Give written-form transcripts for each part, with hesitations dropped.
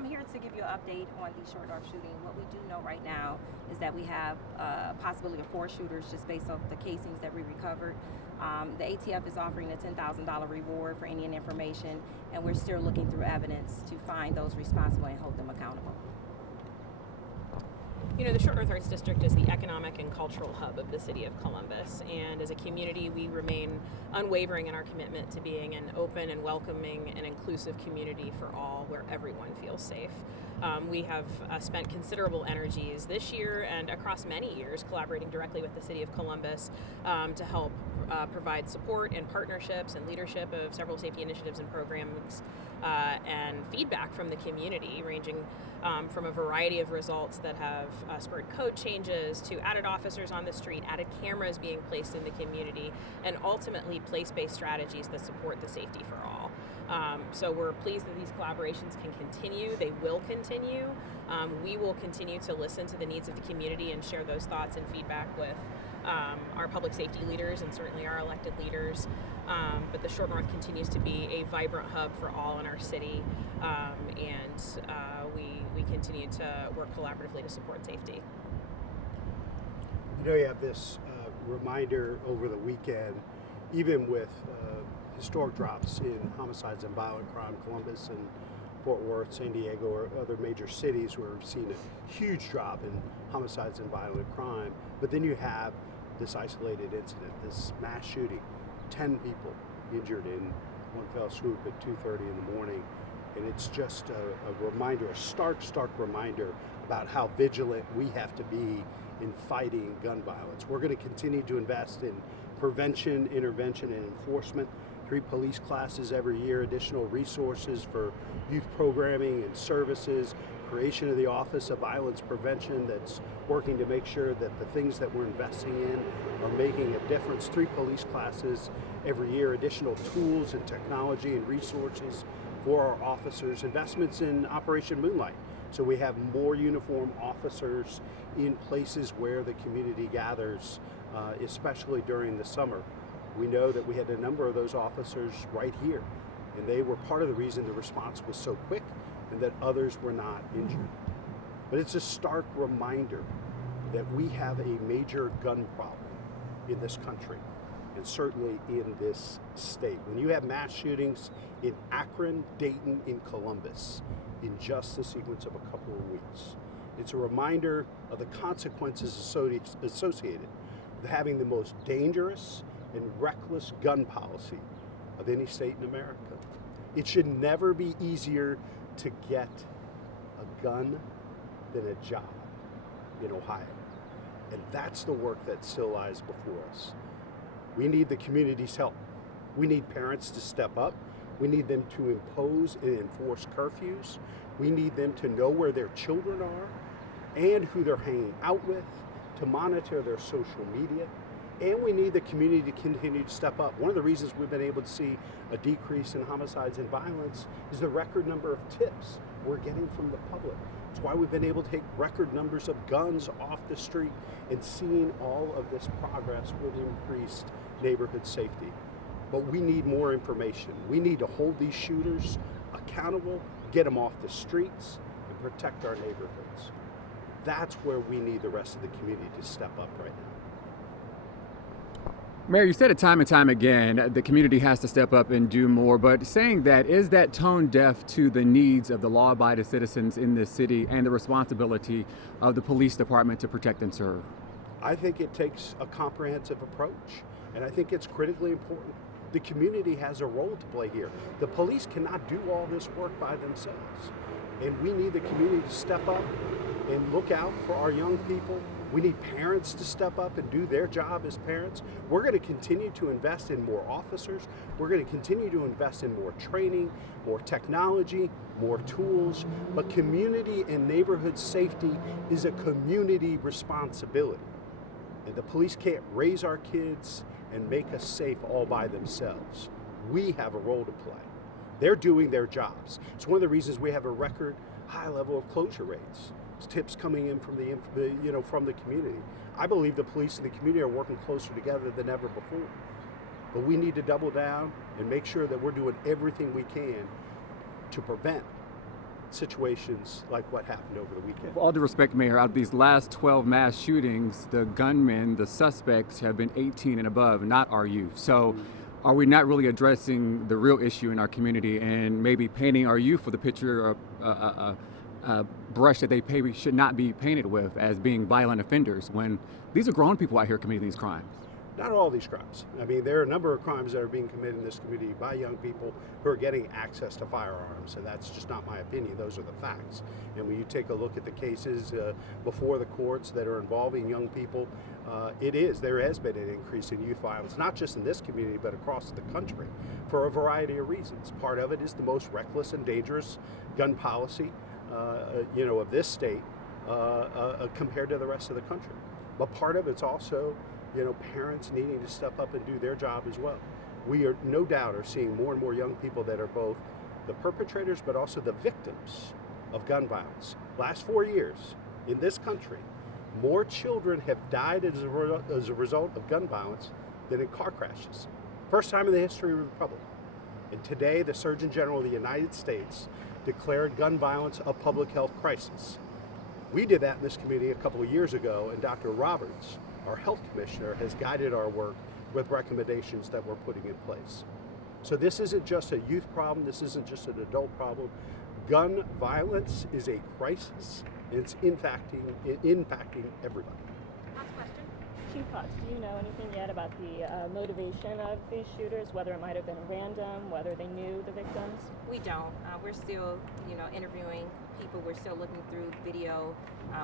I'm here to give you an update on the Short North shooting. What we do know right now is that we have a possibility of 4 shooters just based off the casings that we recovered. The ATF is offering a $10,000 reward for any information, and we're still looking through evidence to find those responsible and hold them accountable. You know, the Short North Arts District is the economic and cultural hub of the city of Columbus, and as a community we remain unwavering in our commitment to being an open and welcoming and inclusive community for all, where everyone feels safe. We have spent considerable energies this year and across many years collaborating directly with the city of Columbus to help provide support and partnerships and leadership of several safety initiatives and programs and feedback from the community, ranging from a variety of results that have spurred code changes to added officers on the street, added cameras being placed in the community, and ultimately place-based strategies that support the safety for all. So we're pleased that these collaborations can continue. They will continue. We will continue to listen to the needs of the community and share those thoughts and feedback with our public safety leaders and certainly our elected leaders. But the Short North continues to be a vibrant hub for all in our city, and we continue to work collaboratively to support safety. You know, you have this reminder over the weekend, even with historic drops in homicides and violent crime, Columbus and Fort Worth, San Diego, or other major cities where we've seen a huge drop in homicides and violent crime. But then you have this isolated incident, this mass shooting, 10 people injured in one fell swoop at 2:30 in the morning. And it's just a reminder, a stark reminder about how vigilant we have to be in fighting gun violence. We're going to continue to invest in prevention, intervention, and enforcement. 3 police classes every year, additional resources for youth programming and services, creation of the Office of Violence Prevention that's working to make sure that the things that we're investing in are making a difference. 3 police classes every year, additional tools and technology and resources for our officers, investments in Operation Moonlight. So we have more uniformed officers in places where the community gathers, especially during the summer. We know that we had a number of those officers right here, and they were part of the reason the response was so quick and that others were not injured. But it's a stark reminder that we have a major gun problem in this country, and certainly in this state. When you have mass shootings in Akron, Dayton, and Columbus in just the sequence of a couple of weeks, it's a reminder of the consequences associated with having the most dangerous and reckless gun policy of any state in America. It should never be easier to get a gun than a job in Ohio. And that's the work that still lies before us. We need the community's help. We need parents to step up. We need them to impose and enforce curfews. We need them to know where their children are and who they're hanging out with, to monitor their social media. And we need the community to continue to step up. One of the reasons we've been able to see a decrease in homicides and violence is the record number of tips we're getting from the public. It's why we've been able to take record numbers of guns off the street and seeing all of this progress with increased neighborhood safety. But we need more information. We need to hold these shooters accountable, get them off the streets, and protect our neighborhoods. That's where we need the rest of the community to step up right now. Mayor, you said it time and time again, the community has to step up and do more, but saying that, is that tone deaf to the needs of the law-abiding citizens in this city and the responsibility of the police department to protect and serve? I think it takes a comprehensive approach, and I think it's critically important. The community has a role to play here. The police cannot do all this work by themselves, and we need the community to step up and look out for our young people. We need parents to step up and do their job as parents. We're going to continue to invest in more officers. We're going to continue to invest in more training, more technology, more tools. But community and neighborhood safety is a community responsibility. And the police can't raise our kids and make us safe all by themselves. We have a role to play. They're doing their jobs. It's one of the reasons we have a record high level of closure rates. Tips coming in from the community. I believe the police and the community are working closer together than ever before. But we need to double down and make sure that we're doing everything we can to prevent situations like what happened over the weekend. With all due respect, Mayor, out of these last 12 mass shootings, the gunmen, the suspects, have been 18 and above, not our youth. So are we not really addressing the real issue in our community and maybe painting our youth with a picture of a brush that they maybe should not be painted with as being violent offenders when these are grown people out here committing these crimes? Not all these crimes. I mean, there are a number of crimes that are being committed in this community by young people who are getting access to firearms, and that's just not my opinion. Those are the facts. And when you take a look at the cases before the courts that are involving young people, there has been an increase in youth violence, not just in this community, but across the country for a variety of reasons. Part of it is the most reckless and dangerous gun policy, of this state compared to the rest of the country. But part of it's also parents needing to step up and do their job as well. We are no doubt seeing more and more young people that are both the perpetrators but also the victims of gun violence. Last 4 years in this country, more children have died as a result of gun violence than in car crashes. First time in the history of the Republic. And today, the Surgeon General of the United States declared gun violence a public health crisis. We did that in this community a couple of years ago, and Dr. Roberts, our health commissioner, has guided our work with recommendations that we're putting in place. So this isn't just a youth problem, this isn't just an adult problem. Gun violence is a crisis, and it's impacting everybody. Last question. Chief Potts, do you know anything yet about the motivation of these shooters, whether it might have been random, whether they knew the victims? We don't. We're still, interviewing people. We're still looking through video.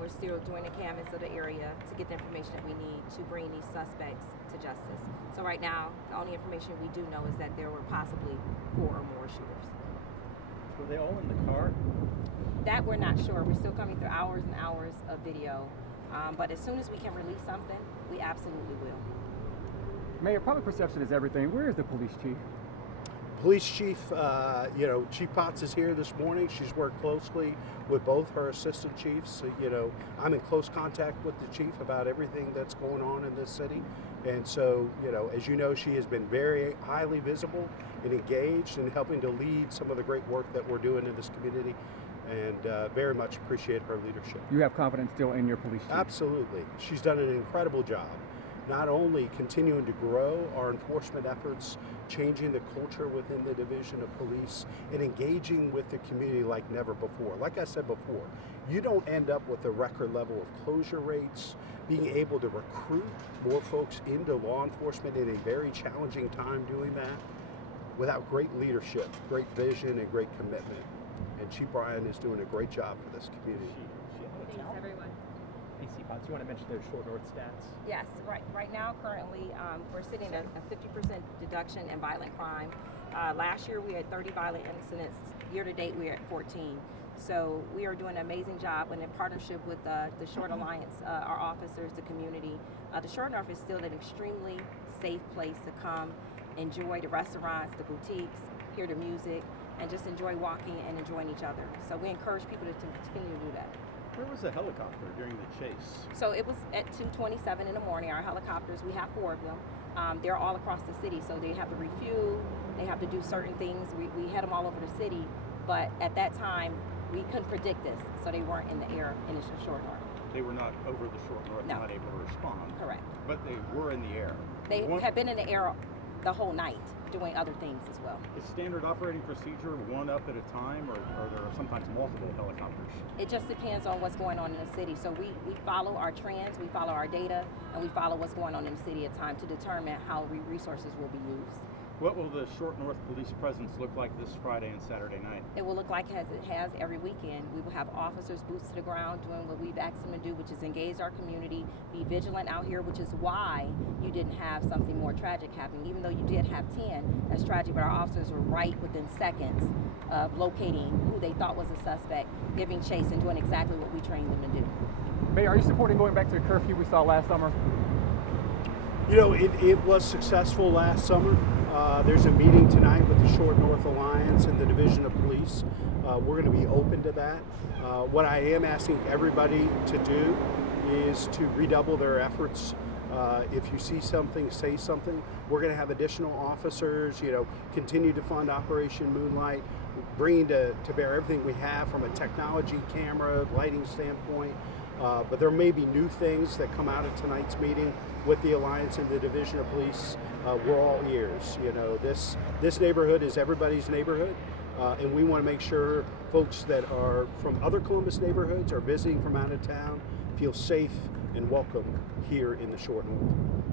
We're still doing a canvass of the area to get the information that we need to bring these suspects to justice. So right now, the only information we do know is that there were possibly 4 or more shooters. Were they all in the car? That we're not sure. We're still coming through hours and hours of video. But as soon as we can release something, we absolutely will. Mayor, public perception is everything. Where is the police chief? Police chief, Chief Potts is here this morning. She's worked closely with both her assistant chiefs. I'm in close contact with the chief about everything that's going on in this city. And so, as you know, she has been very highly visible and engaged in helping to lead some of the great work that we're doing in this community. And very much appreciate her leadership. You have confidence still in your police chief? Absolutely. She's done an incredible job, not only continuing to grow our enforcement efforts, changing the culture within the division of police, and engaging with the community like never before. Like I said before, you don't end up with a record level of closure rates, being able to recruit more folks into law enforcement in a very challenging time doing that, without great leadership, great vision, and great commitment. And Chief Bryan is doing a great job for this community. Thanks, everyone. Hey, Chief Potts, you want to mention those Short North stats? Yes, right now, currently, we're sitting at a 50% deduction in violent crime. Last year, we had 30 violent incidents. Year to date, we're at 14. So we are doing an amazing job, and in partnership with the Short Alliance, our officers, the community. The Short North is still an extremely safe place to come, enjoy the restaurants, the boutiques, hear the music, and just enjoy walking and enjoying each other. So we encourage people to continue to do that. Where was the helicopter during the chase? So it was at 2:27 in the morning. Our helicopters, we have 4 of them. They're all across the city, so they have to refuel, they have to do certain things. We had them all over the city, but at that time, we couldn't predict this, so they weren't in the air in the Short North. They were not over the Short North, No. not able to respond. Correct. But they were in the air. They have been in the air the whole night doing other things as well. Is standard operating procedure one up at a time, or are there sometimes multiple helicopters? It just depends on what's going on in the city. So we follow our trends, we follow our data, and we follow what's going on in the city at time to determine how resources will be used. What will the Short North police presence look like this Friday and Saturday night? It will look like as it has every weekend. We will have officers boots to the ground doing what we've asked them to do, which is engage our community, be vigilant out here, which is why you didn't have something more tragic happening. Even though you did have 10, that's tragic, but our officers were right within seconds of locating who they thought was a suspect, giving chase and doing exactly what we trained them to do. Mayor, are you supporting going back to the curfew we saw last summer? It was successful last summer. There's a meeting tonight with the Short North Alliance and the Division of Police. We're going to be open to that. What I am asking everybody to do is to redouble their efforts. If you see something, say something. We're going to have additional officers, continue to fund Operation Moonlight. bringing to bear everything we have from a technology, camera, lighting standpoint. But there may be new things that come out of tonight's meeting with the Alliance and the Division of Police. We're all ears. You know, this neighborhood is everybody's neighborhood, and we want to make sure folks that are from other Columbus neighborhoods or visiting from out of town feel safe and welcome here in the Short North.